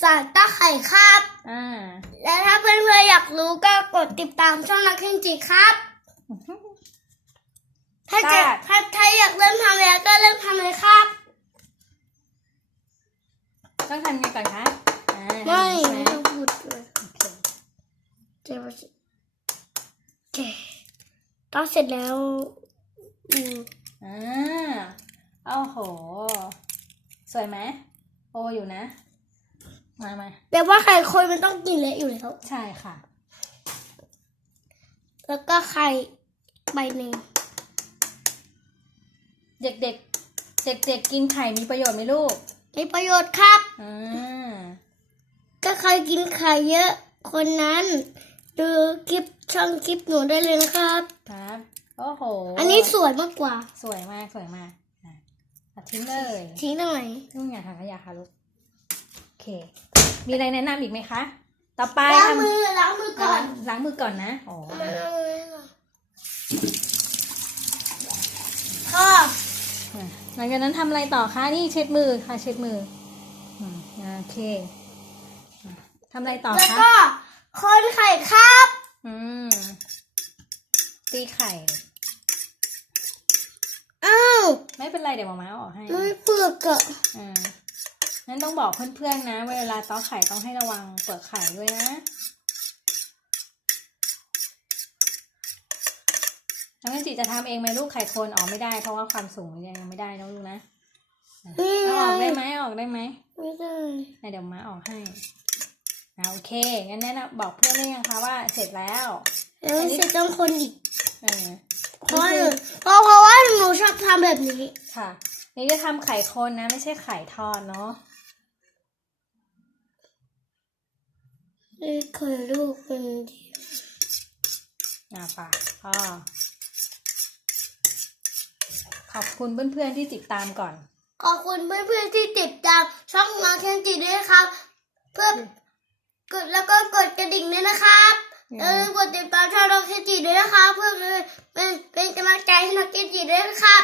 สารตาไข่ครับอ่าและถ้าเพื่อนๆอยากรู้ก็กดติดตามช่องนักเคนจิครับ ถ้าจะครับถ้าถ้าอยากเริ่มทำแล้วก็เริ่มทำเลยครับ ต้องทำยังไงก่อนคะอ่าไม่ทำอย่างนี้ไม่ใช่ต้องไหมพูดเลยโอเคเจ๊ว่าสิเจ๊ต้องเสร็จแล้วอืมอ่าโอ้โห สวยไหมโออยู่นะ มามาแต่ว่าไข่คนมันต้องกินเละอยู่แล้วใช่ค่ะ แล้วก็ไข่ใบหนึ่งเด็กๆเด็กๆกินไข่มีประโยชน์ไหมลูกมีประโยชน์ครับอ่าก็ใครกินไข่เยอะ คนนั้นดูคลิปช่องคลิปหนูได้เลยนะครับครับโอ้โห อันนี้สวยมากกว่า สวยมากสวยมากอะตัดทิ้งเลย ทิ้งหน่อยนู่นไงค่ะขยะค่ะลูกโอ เค มีอะไรแนะนำอีกไหมคะ ต่อไปล้างทำมือล้างมือก่อนล้างมือก่อนนะอ๋อล้างมือก่อนพ่ออะหลังจากนั้นทำอะไรต่อคะนี่เช็ดมือค่ะเช็ดมืออืมโอเคอะทำอะไรต่อแล้วคะก็คนไข่ครับ อืมตีไข่อ้าวไม่เป็นไรเดี๋ยวหมาม้าเอาออกให้ไม่เปลือกอะอ่า งั้นต้องบอกเพื่อนๆนะ เวลาต้อกไข่ต้องให้ระวังเปลือกไข่ด้วยนะ น้องเอนจิจะทำเองไหมลูกไข่คนออกไม่ได้ เพราะว่าความสูงยังไม่ได้นะลูกนะเอาออกได้ไหมเอาออกได้ไหมไม่ได้อะเดี๋ยวมาออกให้อ่าโอเค งั้นแนะนำบอกเพื่อนได้ยังคะว่าเสร็จแล้วแล้วเสร็จต้องคนอีกเออเพราะหนูเพราะเพราะว่าหนูชอบทำแบบนี้ ค่ะ นี่จะทำไข่คนนะ ไม่ใช่ไข่ทอดเนาะ ไม่เคยลูกคนเดียวอ่าปะพ่อขอบคุณเพื่อนๆที่ติดตามก่อน ขอบคุณเพื่อนๆที่ติดตามช่องมาเคนจิด้วยนะครับ เพื่อกดแล้วก็กดกระดิ่งด้วยนะครับอืมเออกดติดตามช่องมาเคนจิด้วยนะครับ เพื่อเป็นเป็นกำลังใจให้นักเคนจิด้วยนะครับบ๊ายบาย